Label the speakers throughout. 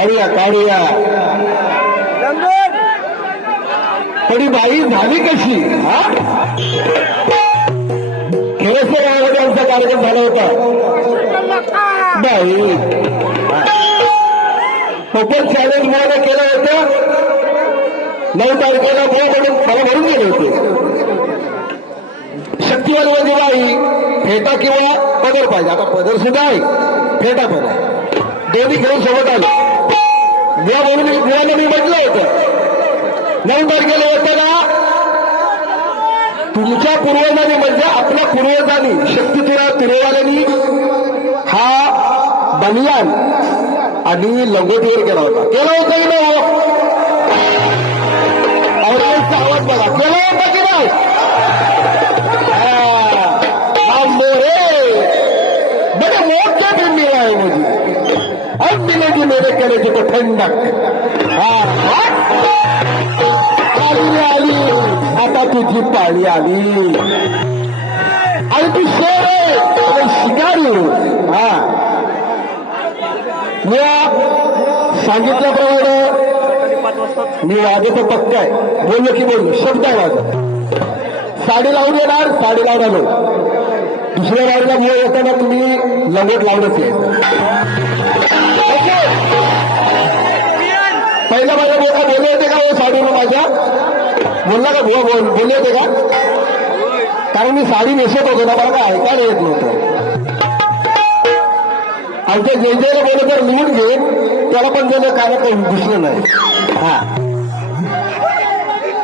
Speaker 1: काढूया काढूया. पण ही बाई झाली कशी? हा? खेळसे गावामध्ये आमचा कार्यक्रम झाला होता? बाई ओपन चॅलेंज मला केलं होतं. नऊ तारखेला भाऊ म्हणून मला भरून गेले होते. शक्तिवान म्हणजे बाई फेटा किंवा पदर पाहिजे. आता पदर सुद्धा आहे. फेटा पण आहे दोन्ही घेऊन सोबत आले. या म्हणून बुवाला मी म्हटलं होतं. नऊ तारखेला होतं ना तुमच्या पूर्वजांनी म्हणजे आपल्या पूर्वजांनी शक्ती तुला तिरवाल्यांनी हा बनियान आणि लंगोटीवर केला होता. केला होता की नाही? औरंगाबादचा आवाज बघा. केला होता की नाही? अब मिलेगी मेरे कलेजे को ठंडक हाँ, हाँ. आली आली आता तुझी पाळी आली आणि तू शेर आहे आणि शिकारी हा मी सांगितल्याप्रमाणे मी वाजतो पक्क आहे बोललो की बोललो शब्द आहे माझा साडी लावून येणार साडी लावून आलो दुसऱ्या राऊंडला मुळे येताना तुम्ही लंगोट लावूनच यायचं पहिला माझ्या बोला बोलले होते का हो साडीनं माझ्या? बोलला का भुवा बोल बोलले होते का? कारण मी साडी नेसत होतो ना मला काय ऐकायला येत नव्हतं. आमच्या जयजयला बोलत जर लिहून घे त्याला पण त्याला काय काही दिसलं नाही. हा.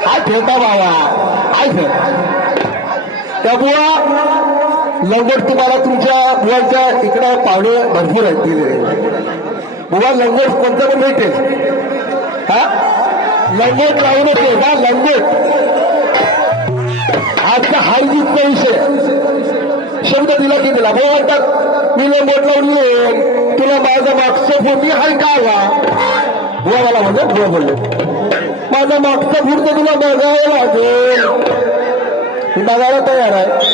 Speaker 1: हाय ठेवता बाबा हाय ठेव त्या बुवा लवकर तुम्हाला तुमच्या मुलांच्या इकडे पाहुणे भरपूर आहेत. दिलेले बुवा लंगोट कोणतं पण भेटेल. हा? लंगोट लावूनच आहे हा लंगोट आजचा हायजीचा विषय. शब्द दिला की दिला. भाऊ म्हणतात मी लंगोट लावून येईन तुला माझा मागचं फोटी हाय का वा? बुवा मला म्हणतो बुवा बोलले. माझा मागचं फुट तर तुला बघावं लागेल. बघायला तयार आहे.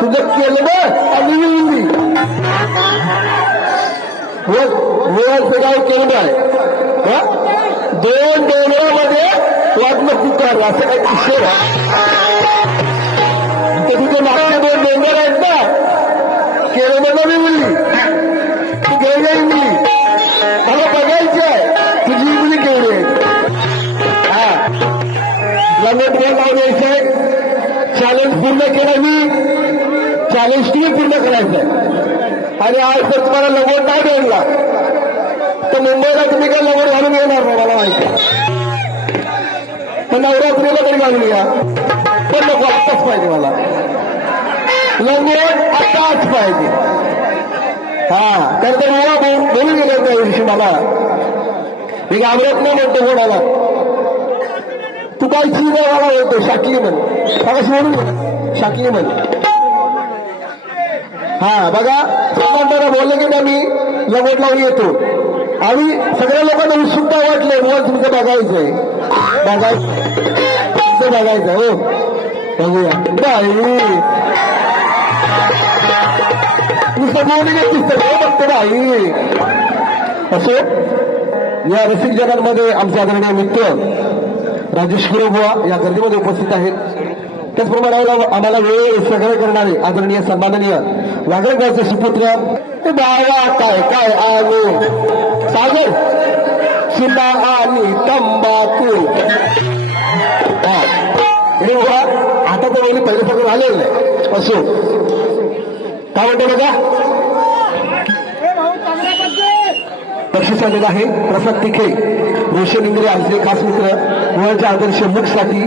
Speaker 1: तुझं केलं आणि विंदी मुळाचं गाव केलं आहे हा? दोन डोंगरामध्ये वाटणं पुकार असं काही विषय तर तुझे मागचे दोन डोंगर आहेत ना केलं नवी मुली तू गेली मुली मला बघायची आहे तुझी मुली केवढी आहे हा लग्न ट्रेन लावण्याचे चॅलेंज पूर्ण केलं मी चॅलेंज तुम्ही पूर्ण करायचं आणि आज जर तुम्हाला लगवड नाही मिळला तर मुंबईला तुम्ही काय लगवड घालून येणार नाही मला माहिती आहे. पण नवरात्रीला तरी घालून या पण नको आत्ताच पाहिजे मला लगवड आत्ताच पाहिजे हा तर ते मला बोल- बोलून गेले त्या दिवशी मला मी घाबरत नाही म्हणतो कोणाला तू काय चीज आहे मला बोलतो शाकली म्हण मला सोडून शाकली म्हण हा बघा समांतर बोलले की नाही मी लगोटला येतो. आणि सगळ्या लोकांना उत्सुकता वाटले मला तुमचं बघायचंय. बघायचं बघायचं हो. बघूया. बाई. नुसतं बोलणी दिसतं हो बघतो बाई? असो या रसिक जगांमध्ये आमचे आदरणीय मित्र राजेश गुरुबुवा या गर्दीमध्ये उपस्थित आहेत. त्याचप्रमाणे आम्हाला- आम्हाला वेळ सगळे करणारे आदरणीय सन्माननीय वागळगावचे सुपुत्र बाळा काय काय आलो? सागर शिला आणि तंबाखू. आता तर वेळी पहिले पकडून आलेलं नाही असो. काय म्हणतो बघा? बक्षीस आलेलं आहे प्रसाद तिखे रोशन इंद्रे आमचे खास मित्र मुलांच्या आदर्श मुखसाठी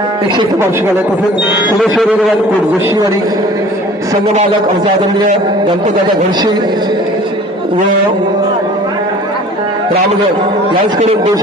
Speaker 1: एकशे एक पावशी आले तसेच सुरेश्वरी रेवाल कोट जोशीवाडी संघमालक आमचे आदरणीय गणपताच्या घडशी व रामगड यांचकडे दोष